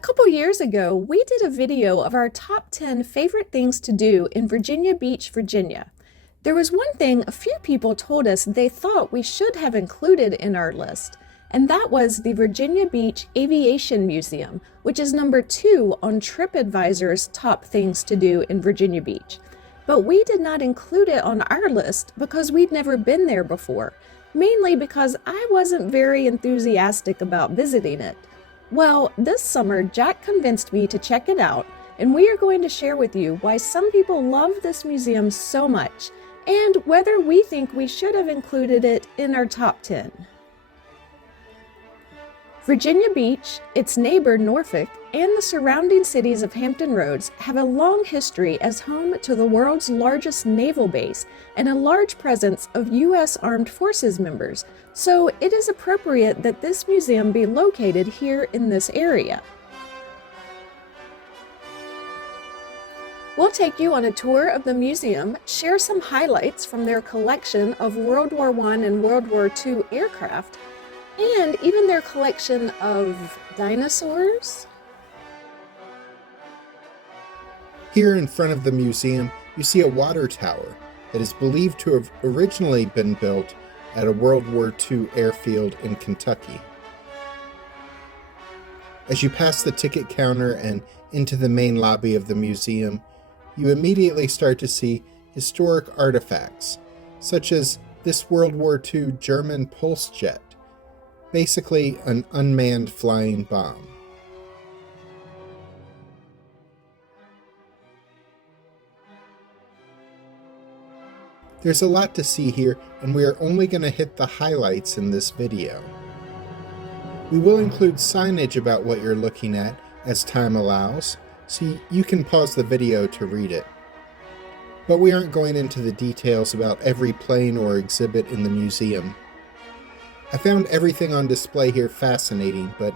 couple years ago, we did a video of our top 10 favorite things to do in Virginia Beach, Virginia. There was one thing a few people told us they thought we should have included in our list, and that was the Virginia Beach Aviation Museum, which is number 2 on TripAdvisor's top things to do in Virginia Beach. But we did not include it on our list because we'd never been there before, mainly because I wasn't very enthusiastic about visiting it. Well, this summer, Jack convinced me to check it out, and we are going to share with you why some people love this museum so much, and whether we think we should have included it in our top 10. Virginia Beach, its neighbor Norfolk, and the surrounding cities of Hampton Roads have a long history as home to the world's largest naval base and a large presence of U.S. Armed Forces members, so it is appropriate that this museum be located here in this area. We'll take you on a tour of the museum, share some highlights from their collection of World War I and World War II aircraft, and even their collection of dinosaurs. Here in front of the museum, you see a water tower that is believed to have originally been built at a World War II airfield in Kentucky. As you pass the ticket counter and into the main lobby of the museum, you immediately start to see historic artifacts, such as this World War II German pulse jet, basically an unmanned flying bomb. There's a lot to see here, and we are only going to hit the highlights in this video. We will include signage about what you're looking at as time allows, so you can pause the video to read it. But we aren't going into the details about every plane or exhibit in the museum. I found everything on display here fascinating, but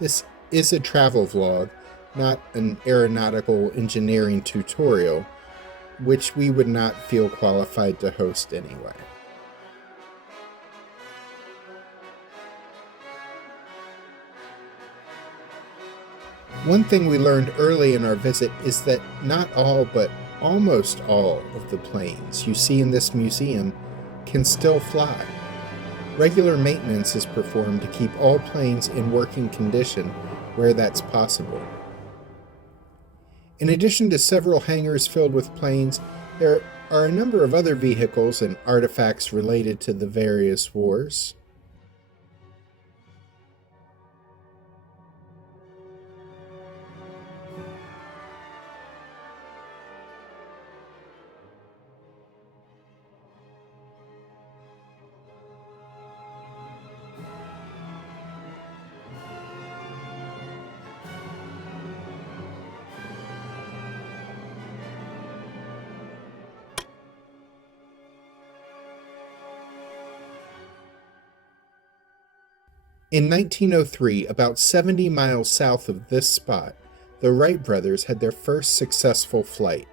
this is a travel vlog, not an aeronautical engineering tutorial, which we would not feel qualified to host anyway. One thing we learned early in our visit is that not all, but almost all of the planes you see in this museum can still fly. Regular maintenance is performed to keep all planes in working condition where that's possible. In addition to several hangars filled with planes, there are a number of other vehicles and artifacts related to the various wars. In 1903, about 70 miles south of this spot, the Wright brothers had their first successful flight.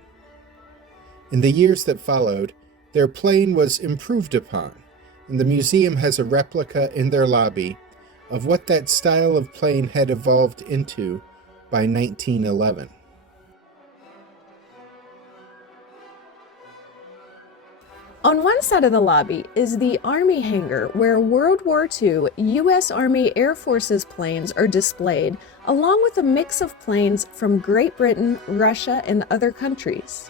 In the years that followed, their plane was improved upon, and the museum has a replica in their lobby of what that style of plane had evolved into by 1911. On one side of the lobby is the Army hangar where World War II U.S. Army Air Forces planes are displayed, along with a mix of planes from Great Britain, Russia, and other countries.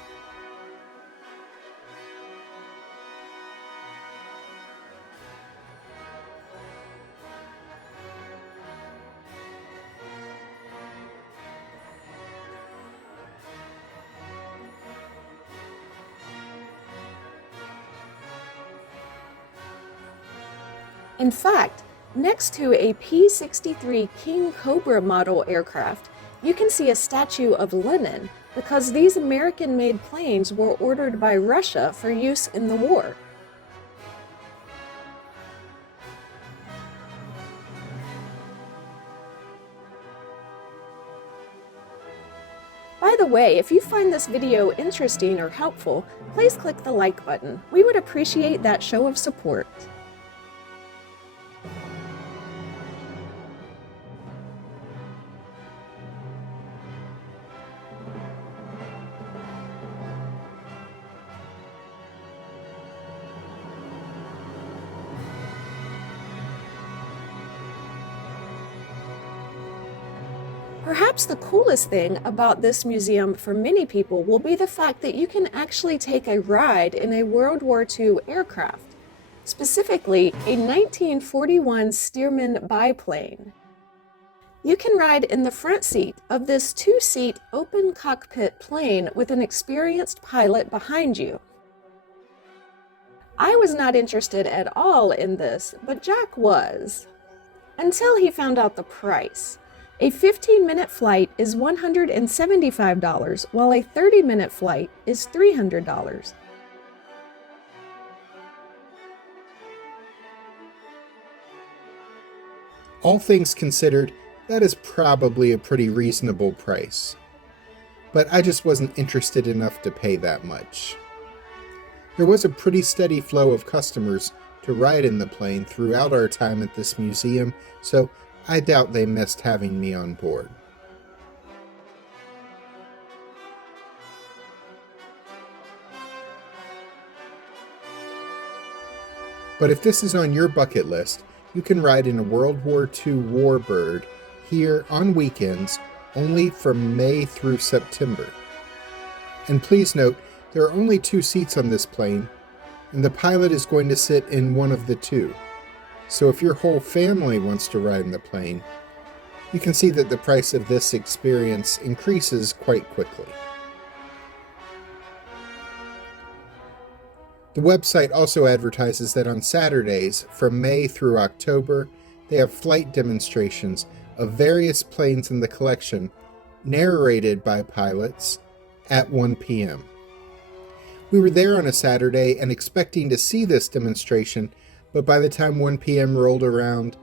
In fact, next to a P-63 King Cobra model aircraft, you can see a statue of Lenin because these American-made planes were ordered by Russia for use in the war. By the way, if you find this video interesting or helpful, please click the like button. We would appreciate that show of support. Perhaps the coolest thing about this museum for many people will be the fact that you can actually take a ride in a World War II aircraft, specifically a 1941 Stearman biplane. You can ride in the front seat of this two-seat open cockpit plane with an experienced pilot behind you. I was not interested at all in this, but Jack was, until he found out the price. A 15-minute flight is $175, while a 30-minute flight is $300. All things considered, that is probably a pretty reasonable price. But I just wasn't interested enough to pay that much. There was a pretty steady flow of customers to ride in the plane throughout our time at this museum, so I doubt they missed having me on board. But if this is on your bucket list, you can ride in a World War II Warbird here on weekends only from May through September. And please note, there are only 2 seats on this plane, and the pilot is going to sit in one of the 2. So if your whole family wants to ride in the plane, you can see that the price of this experience increases quite quickly. The website also advertises that on Saturdays, from May through October, they have flight demonstrations of various planes in the collection, narrated by pilots, at 1 p.m. We were there on a Saturday and expecting to see this demonstration, but by the time 1 p.m. rolled around,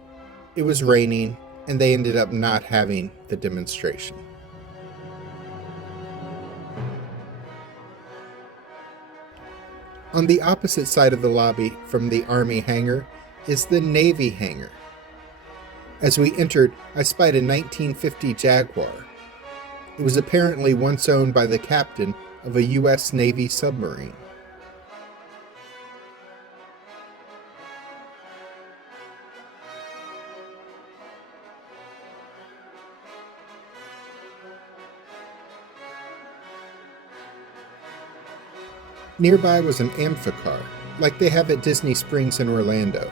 it was raining, and they ended up not having the demonstration. On the opposite side of the lobby from the Army hangar is the Navy hangar. As we entered, I spied a 1950 Jaguar. It was apparently once owned by the captain of a U.S. Navy submarine. Nearby was an amphicar, like they have at Disney Springs in Orlando.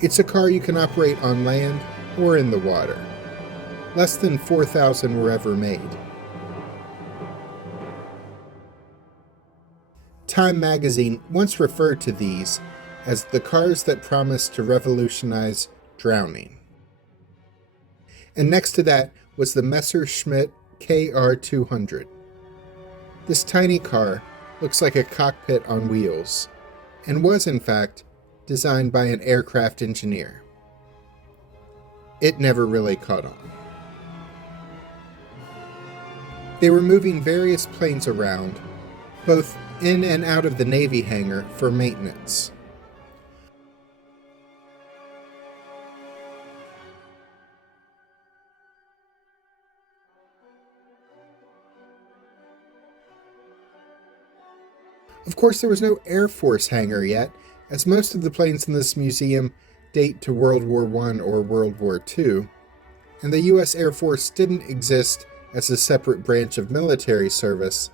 It's a car you can operate on land or in the water. Less than 4,000 were ever made. Time magazine once referred to these as the cars that promised to revolutionize drowning. And next to that was the Messerschmitt KR200. This tiny car looks like a cockpit on wheels, and was in fact designed by an aircraft engineer. It never really caught on. They were moving various planes around, both in and out of the Navy hangar for maintenance. Of course, there was no Air Force hangar yet, as most of the planes in this museum date to World War I or World War II, and the U.S. Air Force didn't exist as a separate branch of military service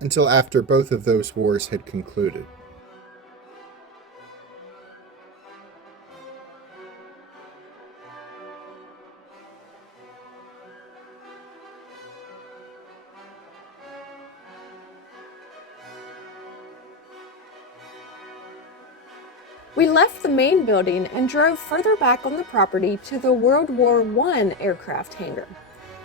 until after both of those wars had concluded. We left the main building and drove further back on the property to the World War I aircraft hangar.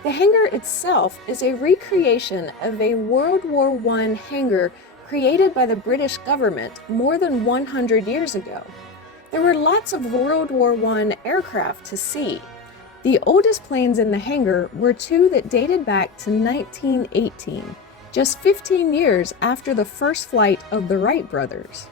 The hangar itself is a recreation of a World War I hangar created by the British government more than 100 years ago. There were lots of World War I aircraft to see. The oldest planes in the hangar were 2 that dated back to 1918, just 15 years after the first flight of the Wright brothers.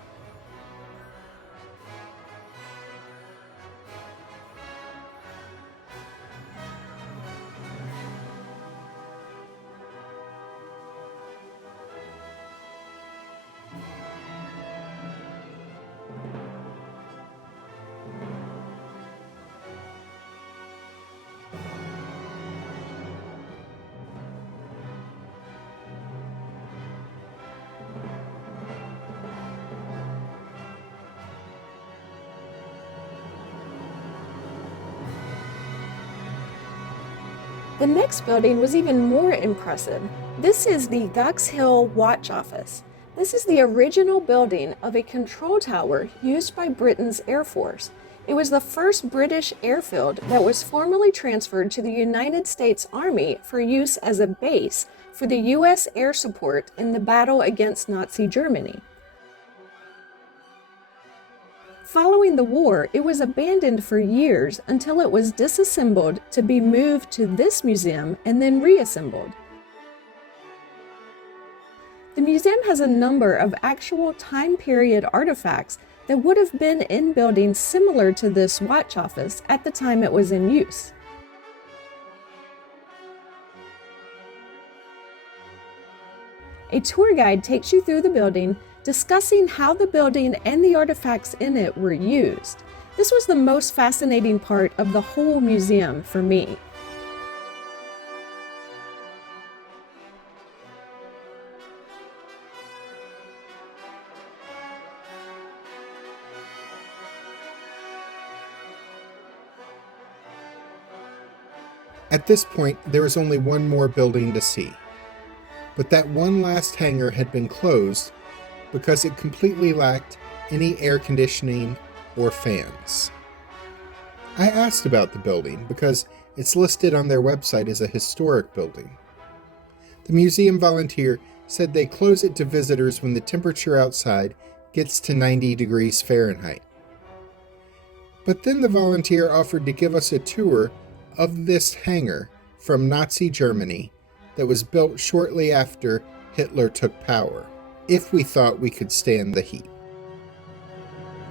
The next building was even more impressive. This is the Gox Hill Watch Office. This is the original building of a control tower used by Britain's Air Force. It was the first British airfield that was formally transferred to the United States Army for use as a base for the U.S. air support in the battle against Nazi Germany. Following the war, it was abandoned for years until it was disassembled to be moved to this museum and then reassembled. The museum has a number of actual time period artifacts that would have been in buildings similar to this watch office at the time it was in use. A tour guide takes you through the building, discussing how the building and the artifacts in it were used. This was the most fascinating part of the whole museum for me. At this point, there was only one more building to see. But that one last hangar had been closed because it completely lacked any air conditioning or fans. I asked about the building because it's listed on their website as a historic building. The museum volunteer said they close it to visitors when the temperature outside gets to 90 degrees Fahrenheit. But then the volunteer offered to give us a tour of this hangar from Nazi Germany that was built shortly after Hitler took power, if we thought we could stand the heat.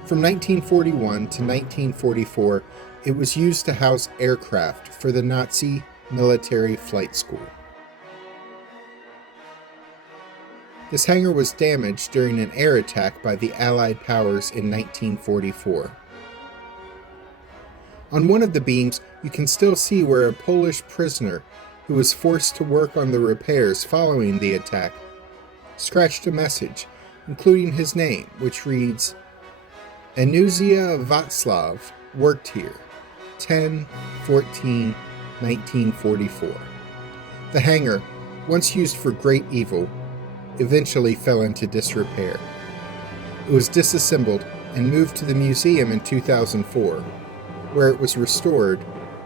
From 1941 to 1944, it was used to house aircraft for the Nazi military flight school. This hangar was damaged during an air attack by the Allied powers in 1944. On one of the beams, you can still see where a Polish prisoner who was forced to work on the repairs following the attack scratched a message, including his name, which reads, Anuzia Václav worked here, 10/14/1944. The hangar, once used for great evil, eventually fell into disrepair. It was disassembled and moved to the museum in 2004, where it was restored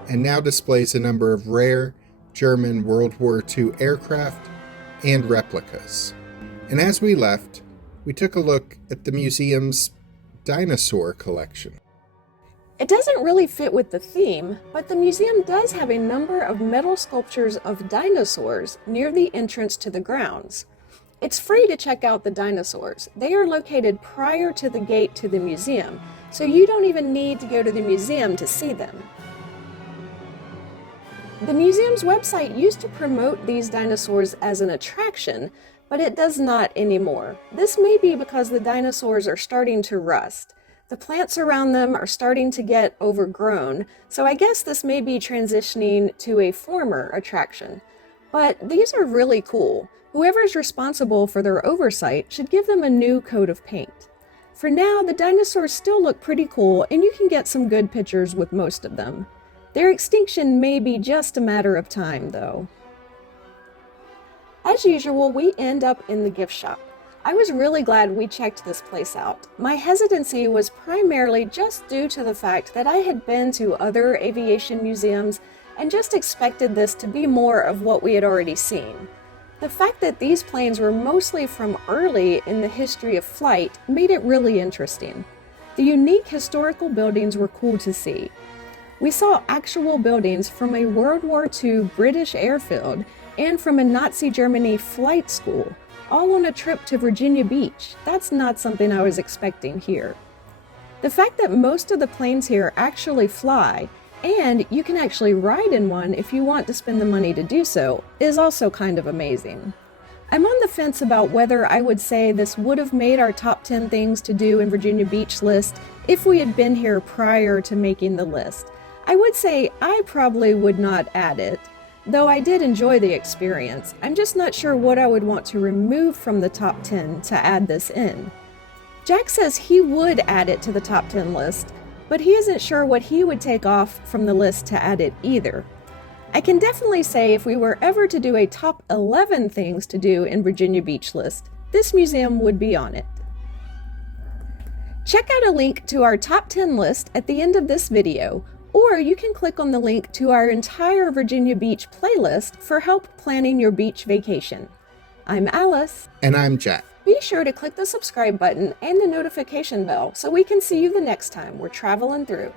and now displays a number of rare German World War II aircraft and replicas. And as we left, we took a look at the museum's dinosaur collection. It doesn't really fit with the theme, but the museum does have a number of metal sculptures of dinosaurs near the entrance to the grounds. It's free to check out the dinosaurs. They are located prior to the gate to the museum, so you don't even need to go to the museum to see them. The museum's website used to promote these dinosaurs as an attraction, but it does not anymore. This may be because the dinosaurs are starting to rust. The plants around them are starting to get overgrown, so I guess this may be transitioning to a former attraction. But these are really cool. Whoever's responsible for their oversight should give them a new coat of paint. For now, the dinosaurs still look pretty cool, and you can get some good pictures with most of them. Their extinction may be just a matter of time, though. As usual, we end up in the gift shop. I was really glad we checked this place out. My hesitancy was primarily just due to the fact that I had been to other aviation museums and just expected this to be more of what we had already seen. The fact that these planes were mostly from early in the history of flight made it really interesting. The unique historical buildings were cool to see. We saw actual buildings from a World War II British airfield and from a Nazi Germany flight school, all on a trip to Virginia Beach. That's not something I was expecting here. The fact that most of the planes here actually fly, and you can actually ride in one if you want to spend the money to do so, is also kind of amazing. I'm on the fence about whether I would say this would have made our top 10 things to do in Virginia Beach list if we had been here prior to making the list. I would say I probably would not add it, though I did enjoy the experience. I'm just not sure what I would want to remove from the top 10 to add this in. Jack says he would add it to the top 10 list, but he isn't sure what he would take off from the list to add it either. I can definitely say if we were ever to do a top 11 things to do in Virginia Beach list, this museum would be on it. Check out a link to our top 10 list at the end of this video, or you can click on the link to our entire Virginia Beach playlist for help planning your beach vacation. I'm Alice. And I'm Jack. Be sure to click the subscribe button and the notification bell so we can see you the next time we're traveling through.